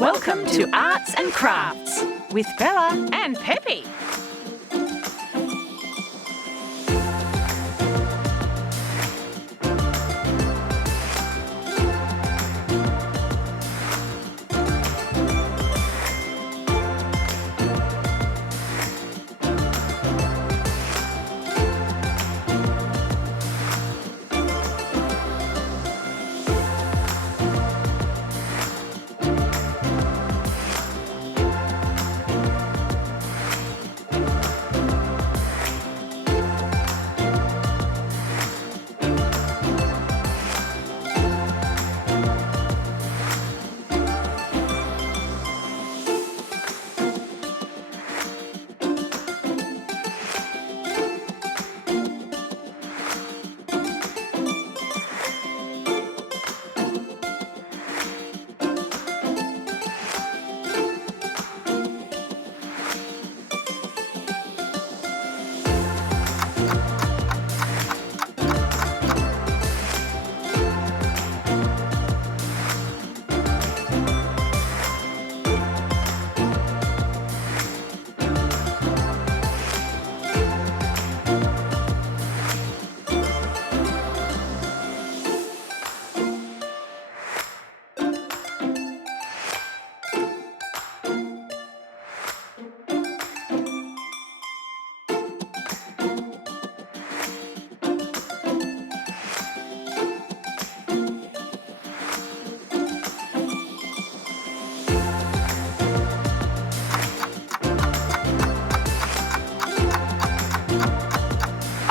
Welcome to Arts and Crafts with Bella and Peppy.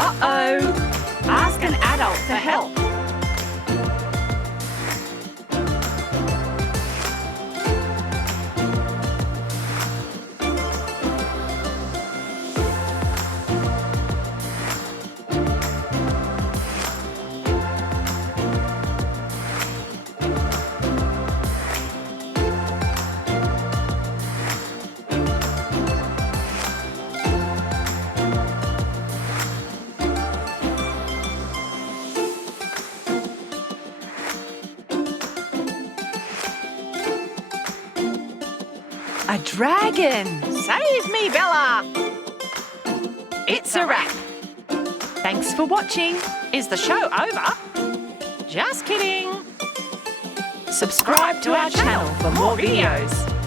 Uh-oh! Ask an adult for help. A dragon! Save me, Bella! It's a wrap. Thanks for watching. Is the show over? Just kidding. Subscribe to our channel for more videos.